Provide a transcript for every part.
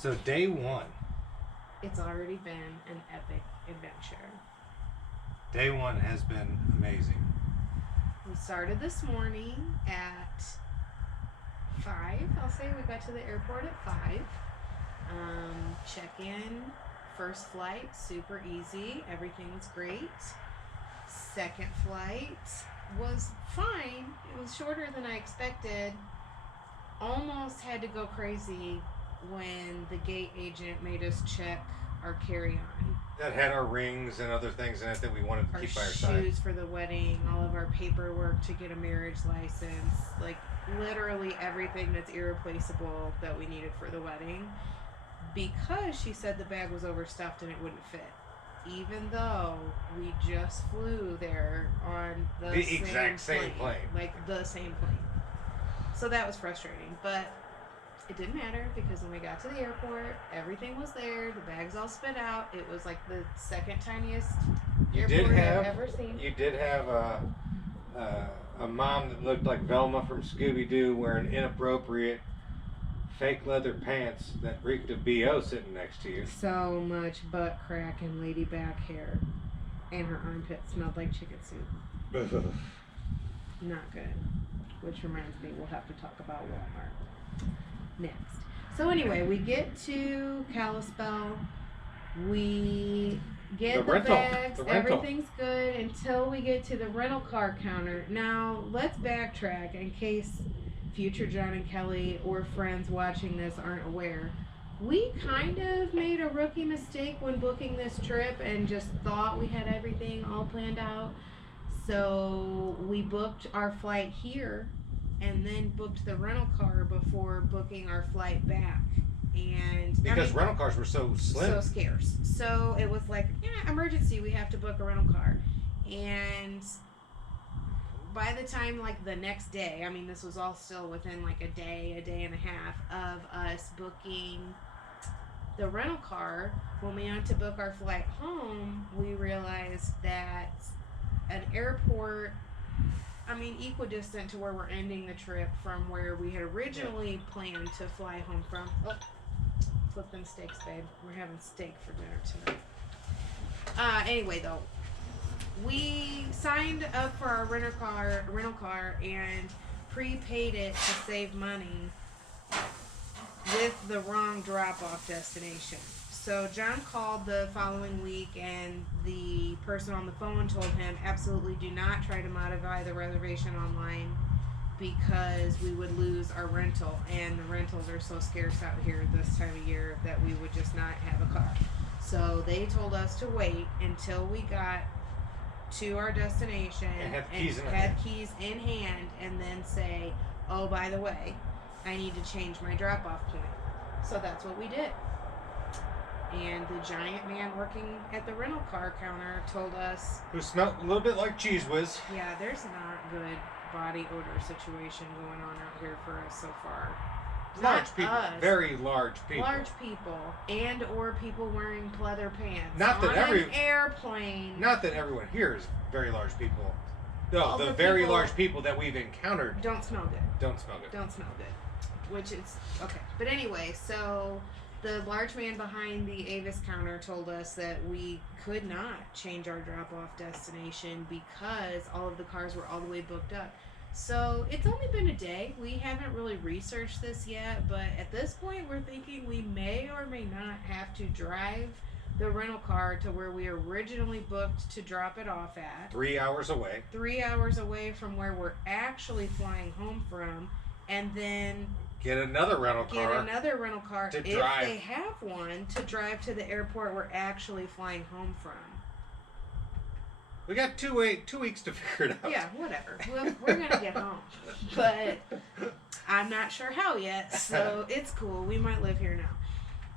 So day one. It's already been an epic adventure. Day one has been amazing. We started this morning at 5. I'll say we got to the airport at 5. Check in, first flight, super easy. Everything was great. Second flight was fine. It was shorter than I expected. Almost had to go crazy when the gate agent made us check our carry-on. That had our rings and other things in it that we wanted to Our keep by our shoes side. for the wedding, all of our paperwork to get a marriage license, like literally everything that's irreplaceable that we needed for the wedding, because she said the bag was overstuffed and it wouldn't fit. Even though we just flew there on the exact same plane. Like the same plane. So that was frustrating, but it didn't matter because when we got to the airport, everything was there. The bags all spit out. It was like the second tiniest airport I've ever seen. You did have a mom that looked like Velma from Scooby-Doo wearing inappropriate fake leather pants that reeked of BO sitting next to you. So much butt crack and lady back hair. And her armpit smelled like chicken soup. Not good. Which reminds me, we'll have to talk about Walmart next. So anyway, we get to Kalispell. We get the bags. Everything's good until we get to the rental car counter. Now, let's backtrack in case future John and Kelly or friends watching this aren't aware. We kind of made a rookie mistake when booking this trip and just thought we had everything all planned out. So we booked our flight here and then booked the rental car before booking our flight back. And because rental cars were so slim. So scarce. So it was like, emergency, we have to book a rental car. And by the time, like, the next day, I mean, this was all still within, like, a day and a half of us booking the rental car. When we went to book our flight home, we realized that an airport, I mean, equidistant to where we're ending the trip from where we had originally planned to fly home from. Oh, flipping steaks, babe. We're having steak for dinner tonight. Anyway, though, we signed up for our rental car and prepaid it to save money with the wrong drop-off destination. So John called the following week and the person on the phone told him absolutely do not try to modify the reservation online because we would lose our rental, and the rentals are so scarce out here this time of year that we would just not have a car. So they told us to wait until we got to our destination and had keys in hand and then say, oh, by the way, I need to change my drop-off point. So that's what we did. And the giant man working at the rental car counter told us, who smelled a little bit like Cheese Whiz. Yeah, there's not good body odor situation going on out here for us so far. Large people, very large people. Large people, and or people wearing pleather pants. Not that an airplane. Not that everyone here is very large people. No, the very large people that we've encountered don't smell good. Don't smell good. Don't smell good. Which is okay. But anyway, so the large man behind the Avis counter told us that we could not change our drop-off destination because all of the cars were all the way booked up. So it's only been a day. We haven't really researched this yet, but at this point we're thinking we may or may not have to drive the rental car to where we originally booked to drop it off at. 3 hours away. 3 hours away from where we're actually flying home from, and then get another rental car to if drive. They have one to drive to the airport we're actually flying home from. We got 2 weeks to figure it out. Yeah, whatever. We're gonna get home, but I'm not sure how yet. So it's cool. We might live here now.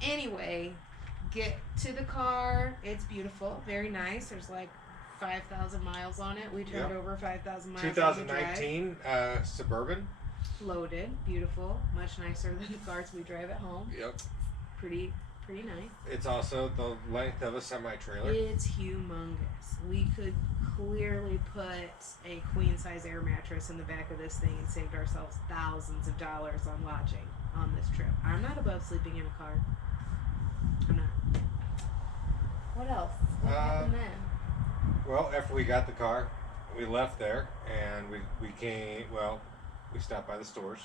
Anyway, get to the car. It's beautiful, very nice. There's like 5,000 miles on it. We turned over 5,000 miles. 2019 Suburban. Loaded, beautiful, much nicer than the cars we drive at home. Yep. Pretty nice. It's also the length of a semi-trailer. It's humongous. We could clearly put a queen-size air mattress in the back of this thing and saved ourselves thousands of dollars on lodging on this trip. I'm not above sleeping in a car. I'm not. What else? What happened then? Well, after we got the car, we left there and we came. Well, we stopped by the stores.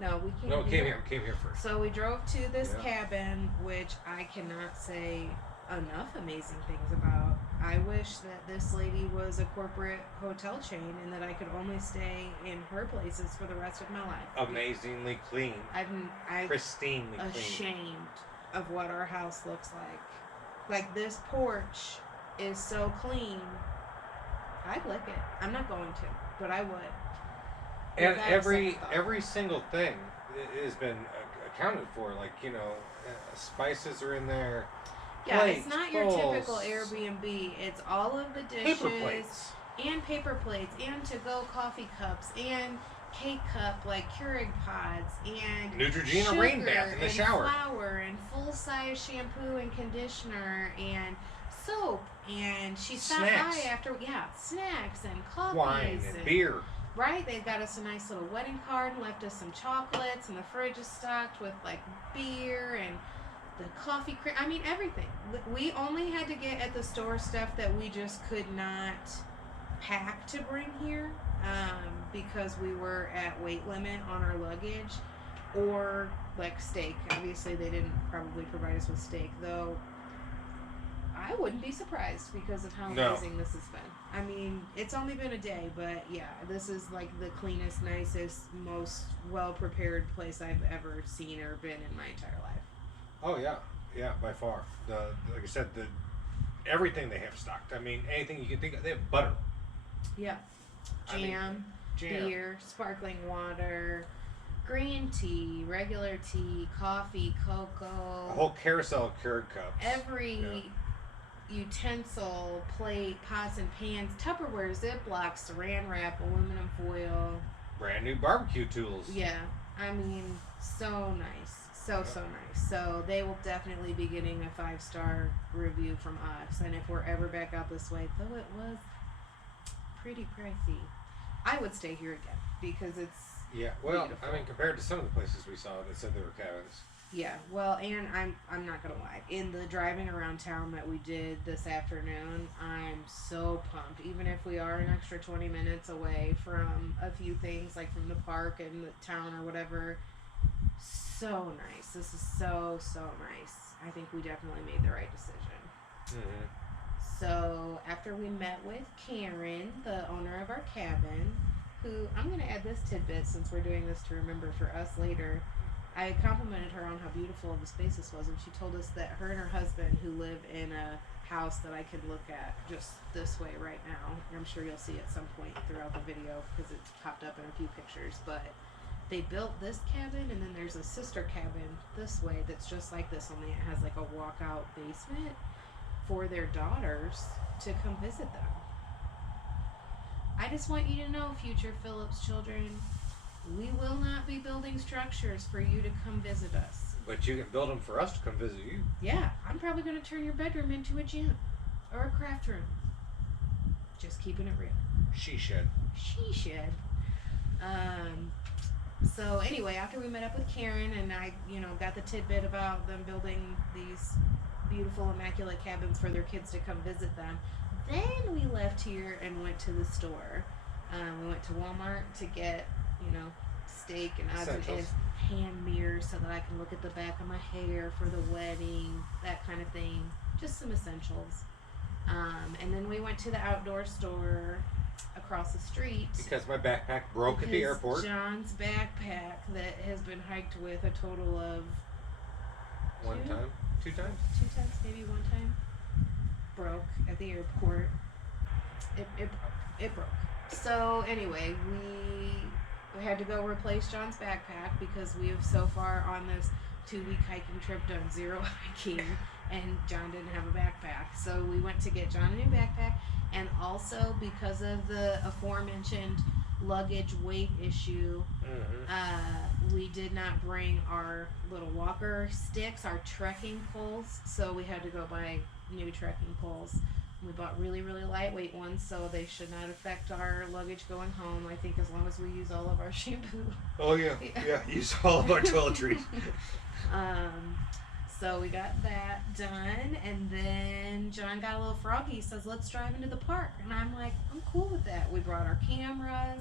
No, we came. No, we came here first. So we drove to this Yeah. cabin, which I cannot say enough amazing things about. I wish that this lady was a corporate hotel chain and that I could only stay in her places for the rest of my life. Amazingly clean. I'm Pristinely clean. ashamed of what our house looks like. Like, this porch is so clean. I'd lick it. I'm not going to, but I would. And Without a second thought. every single thing has been accounted for. Like, spices are in there. Yeah, Plates, it's not your bowls, typical Airbnb. It's all of the dishes paper plates. and paper plates and to-go coffee cups and K-cup like Keurig pods and Neutrogena sugar rain bath in the and shower. flour and full-size shampoo and conditioner and soap, and she stopped Snacks. by after snacks and coffees Wine and beer. Right, they got us a nice little wedding card and left us some chocolates, and the fridge is stocked with like beer and the coffee cream. I mean, everything. We only had to get at the store stuff that we just could not pack to bring here, because we were at weight limit on our luggage, or like steak. Obviously, they didn't probably provide us with steak, though. I wouldn't be surprised because of how amazing this has been. I mean, it's only been a day, but yeah, this is like the cleanest, nicest, most well-prepared place I've ever seen or been in my entire life. Oh yeah, by far. Like I said, everything they have stocked. I mean, anything you can think of. They have butter. Yeah, jam, beer, sparkling water, green tea, regular tea, coffee, cocoa. A whole carousel of Keurig cups. Every utensil, plate, pots and pans, Tupperware, Ziploc, saran wrap, aluminum foil. Brand new barbecue tools. Yeah, I mean, so nice. So nice. So they will definitely be getting a 5-star review from us. And if we're ever back out this way, though it was pretty pricey, I would stay here again because it's beautiful. I mean, compared to some of the places we saw that said they were cabins. Yeah, well, and I'm not gonna lie. In the driving around town that we did this afternoon, I'm so pumped. Even if we are an extra 20 minutes away from a few things, like from the park and the town or whatever, so nice. This is so nice. I think we definitely made the right decision. Mm-hmm. So after we met with Karen, the owner of our cabin, who I'm gonna add this tidbit since we're doing this to remember for us later. I complimented her on how beautiful the space this was, and she told us that her and her husband, who live in a house that I could look at just this way right now, I'm sure you'll see at some point throughout the video because it's popped up in a few pictures, but they built this cabin, and then there's a sister cabin this way that's just like this, only it has like a walkout basement for their daughters to come visit them. I just want you to know, future Phillips children, we will not be building structures for you to come visit us. But you can build them for us to come visit you. Yeah, I'm probably going to turn your bedroom into a gym or a craft room. Just keeping it real. She should. So anyway, after we met up with Karen and I, got the tidbit about them building these beautiful, immaculate cabins for their kids to come visit them, then we left here and went to the store. We went to Walmart to get steak and odds and ends, hand mirrors so that I can look at the back of my hair for the wedding, that kind of thing. Just some essentials. And then we went to the outdoor store across the street. Because my backpack broke at the airport. John's backpack that has been hiked with a total of Two times? 2 times, maybe 1 time. Broke at the airport. It broke. So anyway, we had to go replace John's backpack because we have so far on this 2-week hiking trip done 0 hiking, and John didn't have a backpack. So we went to get John a new backpack, and also because of the aforementioned luggage weight issue, we did not bring our little walker sticks, our trekking poles, so we had to go buy new trekking poles. We bought really, really lightweight ones, so they should not affect our luggage going home. I think as long as we use all of our shampoo. Oh yeah, use all of our toiletries. So we got that done, and then John got a little froggy. He says, "Let's drive into the park," and I'm like, "I'm cool with that." We brought our cameras,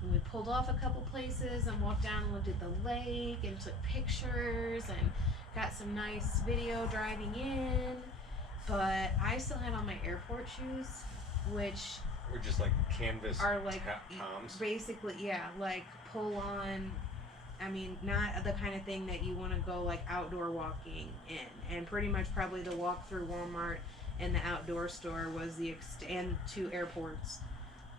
and we pulled off a couple places and walked down and looked at the lake and took pictures and got some nice video driving in. But I still had on my airport shoes, which We're just like canvas are like toms. basically, yeah, like pull on. I mean, not the kind of thing that you want to go like outdoor walking in. And pretty much probably the walk through Walmart and the outdoor store was the and 2 airports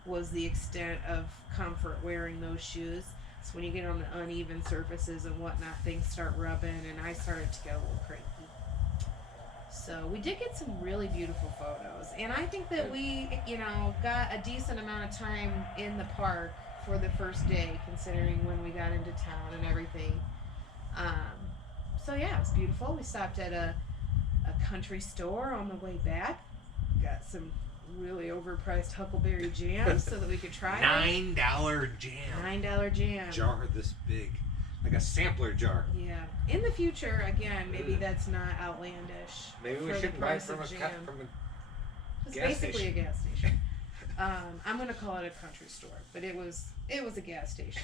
was the extent of comfort wearing those shoes. So when you get on the uneven surfaces and whatnot, things start rubbing, and I started to get a little cranky. So we did get some really beautiful photos, and I think that we, got a decent amount of time in the park for the first day, considering when we got into town and everything. So yeah, it was beautiful. We stopped at a country store on the way back. Got some really overpriced Huckleberry jam so that we could try it. $9 jam. $9 jam. Jar this big. Like a sampler jar. Yeah. In the future, again, maybe that's not outlandish. Maybe we shouldn't buy it from a It's gas basically station. a gas station. I'm gonna call it a country store, but it was a gas station.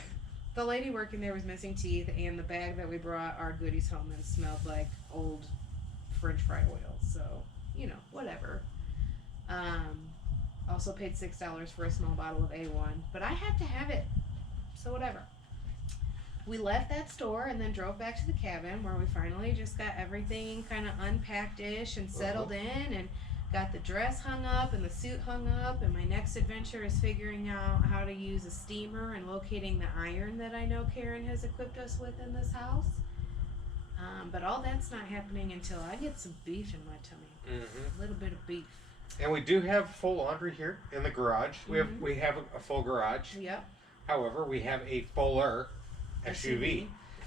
The lady working there was missing teeth, and the bag that we brought our goodies home in smelled like old French fry oil. So, whatever. Also paid $6 for a small bottle of A1, but I have to have it, so whatever. We left that store and then drove back to the cabin, where we finally just got everything kind of unpacked-ish and settled in, and got the dress hung up and the suit hung up. And my next adventure is figuring out how to use a steamer and locating the iron that I know Karen has equipped us with in this house. But all that's not happening until I get some beef in my tummy. A little bit of beef. And we do have full laundry here in the garage. We have a full garage. Yep. However, we have a fuller SUV,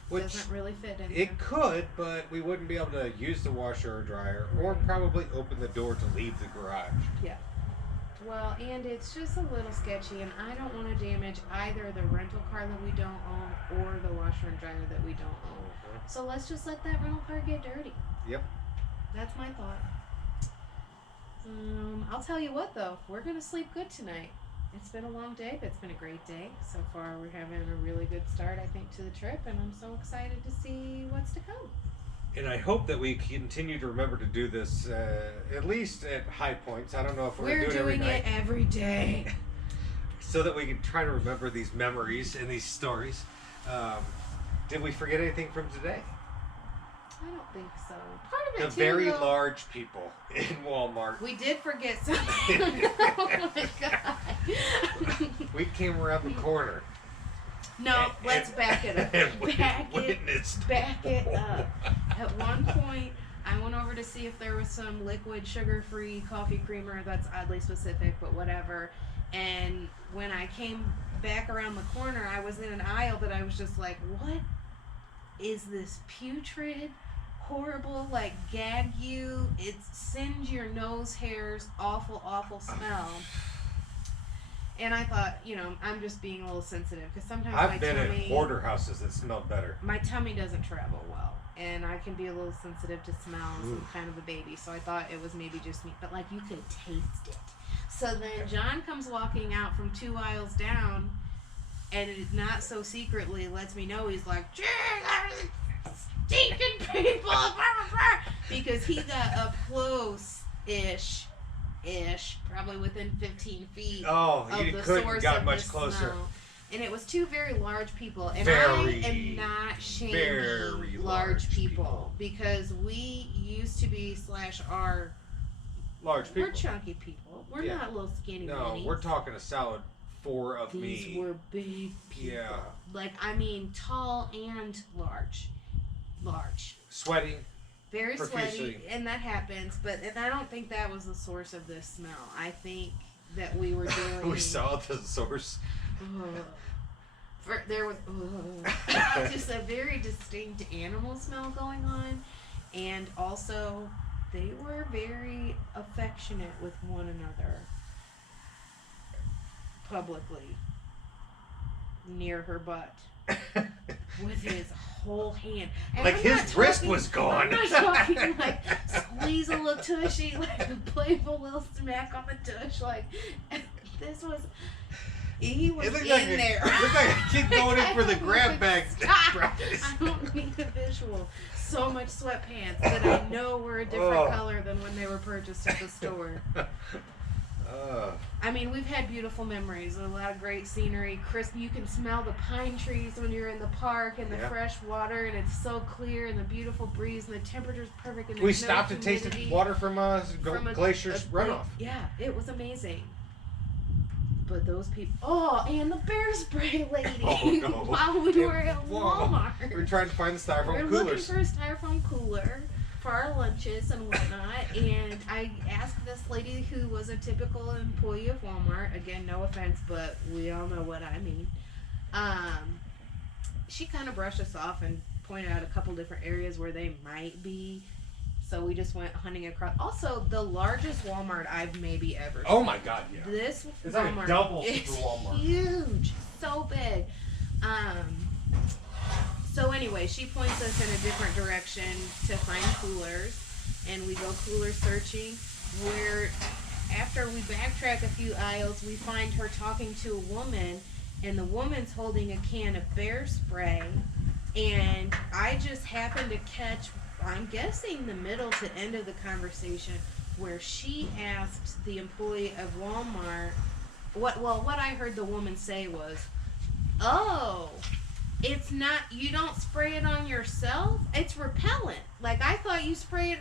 which doesn't really fit in there. it could, but we wouldn't be able to use the washer or dryer, or probably open the door to leave the garage. Yeah. Well, and it's just a little sketchy, and I don't want to damage either the rental car that we don't own or the washer and dryer that we don't own. So let's just let that rental car get dirty. Yep. That's my thought. I'll tell you what, though, we're gonna sleep good tonight. It's been a long day, but it's been a great day. So far, we're having a really good start, I think, to the trip, and I'm so excited to see what's to come. And I hope that we continue to remember to do this at least at high points. I don't know if we're going to do it every night. We're doing it every day. So that we can try to remember these memories and these stories. Did we forget anything from today? I don't think so. Part of it, The very large people in Walmart. We did forget something. Oh my god. We came around the corner. No, let's back it up. And we Back witnessed. it up. At one point, I went over to see if there was some liquid sugar-free coffee creamer. That's oddly specific, but whatever. And when I came back around the corner, I was in an aisle that I was just like, what is this putrid, horrible, like gag you, it singe your nose hairs, awful, awful smell. And I thought, I'm just being a little sensitive, because sometimes I've been in hoarder houses that smelled better. my tummy doesn't travel well, and I can be a little sensitive to smells. I'm kind of a baby, so I thought it was maybe just me, but like you could taste it. So then John comes walking out from 2 aisles down, and it not so secretly lets me know, he's like, "Gee, there's stinking people," because he got up close-ish, probably within 15 feet Oh, of you the couldn't source got of much the closer. smell. And it was 2 very large people, and Very, I am not shaming very large large people, people. because we used to be /are Large people. we're chunky people. We're Yeah. not little skinny No, minis. we're talking a solid 4 of These me. were big people. Yeah. Like, I mean, tall and large. Sweating. Very Profusely. sweaty, and that happens. And I don't think that was the source of this smell. I think that we were doing. We saw the source. There was just a very distinct animal smell going on, and also they were very affectionate with one another publicly near her butt. with his whole hand. And Like I'm his not wrist talking- was gone. I'm not talking like squeeze a little tushy, like a playful little smack on the tush. Like this was. He was It looked in like there. It looked like a kid going in for the grab bag Stop. prize. I don't need a visual. So much sweatpants that I know were a different color than when they were purchased at the store. I mean, we've had beautiful memories, a lot of great scenery. Crisp, you can smell the pine trees when you're in the park and the fresh water, and it's so clear, and the beautiful breeze, and the temperature's perfect. And We there's stopped no and tasted humidity water from Glacier's runoff. Yeah, it was amazing. But those people, oh, and the bear spray lady, Oh, no. while we were at Whoa. Walmart. We were trying to find the styrofoam We were coolers. looking for a styrofoam cooler for our lunches and whatnot, and I asked this lady who was a typical employee of Walmart, again, no offense, but we all know what I mean. She kind of brushed us off and pointed out a couple different areas where they might be. So we just went hunting across. Also, the largest Walmart I've maybe ever seen. Oh my God, yeah. This It's like a Walmart double is super Walmart. huge, so big. So anyway, she points us in a different direction to find coolers, and we go cooler searching. Where after we backtrack a few aisles, we find her talking to a woman, and the woman's holding a can of bear spray, and I just happened to catch, I'm guessing, the middle to end of the conversation where she asked the employee of Walmart what I heard the woman say was, "Oh, it's not, you don't spray it on yourself? It's repellent. Like I thought you spray it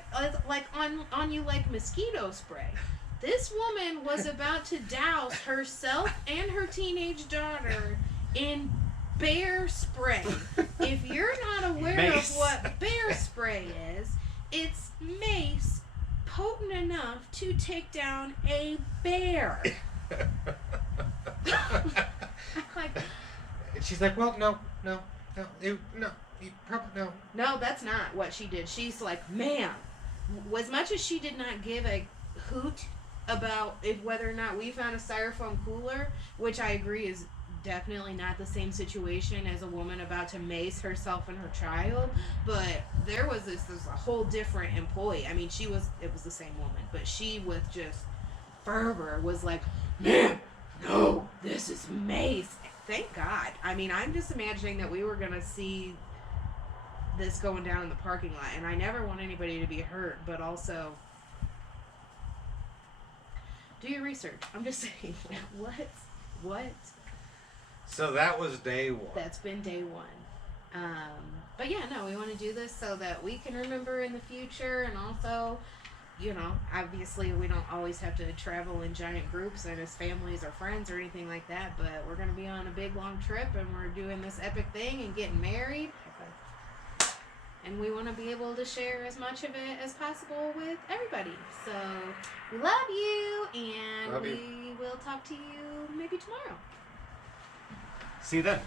like on you like mosquito spray." This woman was about to douse herself and her teenage daughter in bear spray. If you're not aware Mace. of what bear spray is, it's mace potent enough to take down a bear. I'm like, And she's like, well, no, you probably no. no, that's not what she did. She's like, ma'am, as much as she did not give a hoot about whether or not we found a styrofoam cooler, which I agree is definitely not the same situation as a woman about to mace herself and her child, but there was a whole different employee. I mean, it was the same woman, but she with just fervor was like, ma'am, no, this is mace. Thank God. I mean, I'm just imagining that we were going to see this going down in the parking lot, and I never want anybody to be hurt, but also do your research. I'm just saying, what? So that was day one. That's been day one. But yeah, no, we want to do this so that we can remember in the future, and also, you know, obviously we don't always have to travel in giant groups and as families or friends or anything like that, but we're going to be on a big long trip and we're doing this epic thing and getting married. And we want to be able to share as much of it as possible with everybody. So we love you, and Love you. we will talk to you maybe tomorrow. See you then.